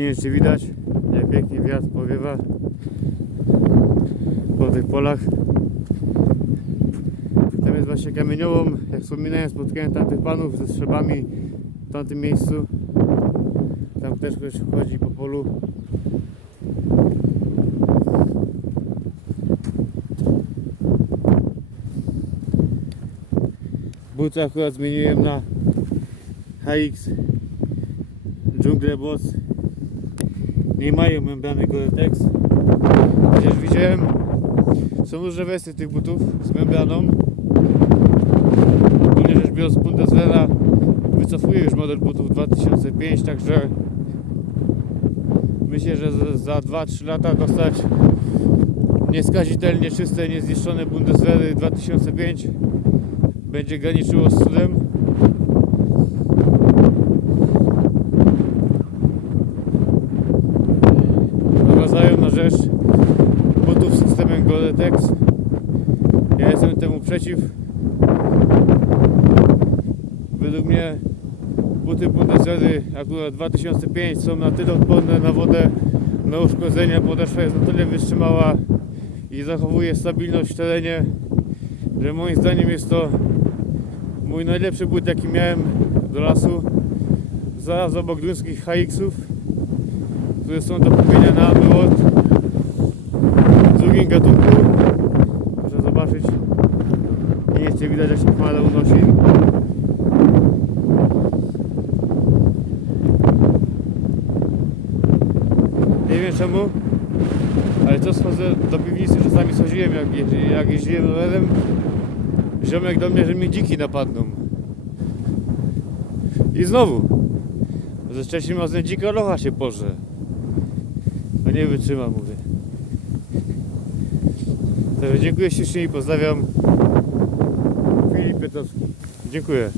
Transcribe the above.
Nie wiem czy widać, jak pięknie wiatr powiewa po tych polach. Tam jest właśnie kamieniołom. Jak wspominałem, spotkałem tamtych panów ze strzebami w tamtym miejscu. Tam też ktoś chodzi po polu. Buty akurat zmieniłem na HX Jungle Boss. Nie mają membrany Gore-Tex. Chociaż widziałem, są różne wersje tych butów z membraną. Ogólnie rzecz biorąc Bundeswehra wycofuje już model butów 2005, także myślę, że za- za 2-3 lata dostać nieskazitelnie czyste, niezniszczone Bundeswehry 2005 będzie graniczyło z cudem. Na rzecz butów z systemem Gore-Tex. Ja jestem temu przeciw. Według mnie buty Bundeswehry akurat 2005 są na tyle odporne na wodę, na uszkodzenia, podeszwa jest na tyle wytrzymała i zachowuje stabilność w terenie, że moim zdaniem jest to mój najlepszy but jaki miałem do lasu. Zaraz obok duńskich HX-ów, które są do kupienia na Amrot w drugim gatunku. Można zobaczyć. Nie jeszcze widać jak się chmara unosi. Nie wiem czemu, ale co schodzę do piwnicy, czasami schodziłem jak, jak jeździłem rowerem. Ziomek do mnie, że mnie dziki napadną. I znowu. Ze wcześniej razem dzika locha się porze. Nie wytrzyma, mówię. Także dziękuję ślicznie i pozdrawiam. Filip Pietowski. Dziękuję.